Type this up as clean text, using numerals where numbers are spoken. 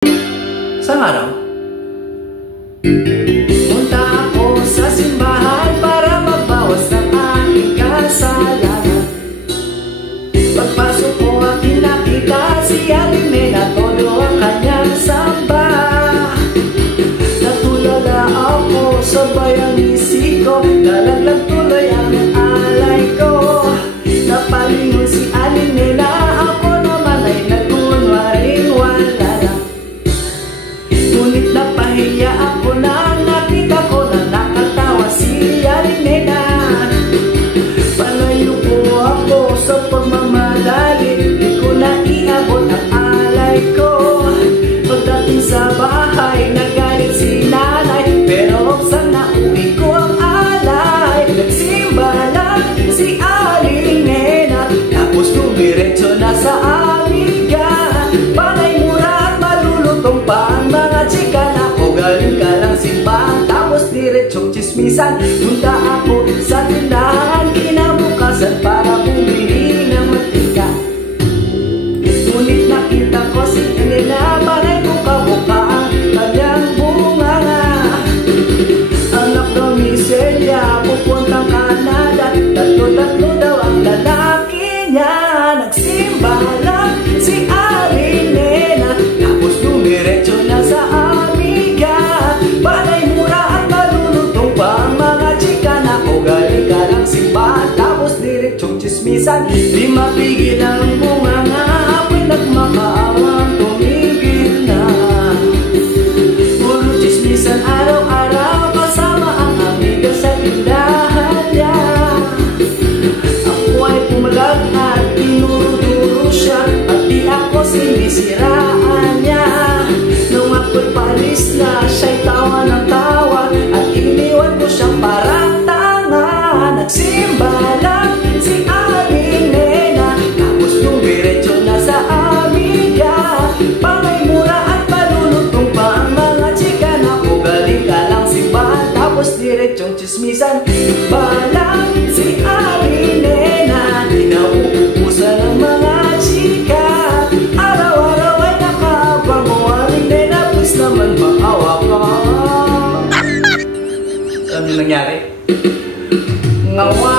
Sa araw, punta ako sa simbahan para magbawas ng aking kasalanan. Pagpasok ko aking nakita si Aling Mena, todo ang kanyang samba. Natulala ako sa bayang isip ko, nalaglag tuloy ang alay ko. Napalingon si Aling Mena, ako naman ay nagkunwaring wala lang. Ngunit napahiya ako na nakita ko na nakatawa si Aling Mena. Palayo po ako sa pagmamadali, di ko na iabot ang alay ko. Pagdating sa bahay, nagalit si nanay, pero buksan na uwi ko ang alay. Nagsimba lang si Aling Mena, tapos dumiretso na sa amiga. Panay mura at malulutong pa ang mga chika na o galing ka lang simbahan, tapos diretsong chismisan. Punta ako sa tindahan kinabukasan para bumili ng mantika. Ngunit nakita ko si Elena, panay buka-buka ang kanyang bunganga. Anak daw ni Celia, pupuntang Canada, tatlo-tatlo daw ang lalaki niya. Nagsimba lang si Aling Mena, tapos dumiretso na sa amiga. Panay mura at malulutong pa ang mga chika na o galing ka lang simbahan, tapos diretsong chismisan. Di mapigil ang bunganga, ako'y nagmakaawang tumigil na. Puro chismisan araw-araw kasama ang amiga sa tindahan niya. Ako ay pumalag at tinuro-turo siya, at di ako sinisiraan niya. Nung ako'y palis na, siya'y tawa ng tawa, at iniwan ko siyang parang tanga. Nagsimba lang si Aling Mena, tapos dumiretso na sa amiga. Panay mura at malulutong pa ang mga chika na o galing ka lang simbahan, tapos diretsong chismisan. Balang si Aling Mena, di na uubusan ng mga chika. Araw-araw ay nakabango, Aling Mena, please naman maawa ka. Ano nangyari? Ngawa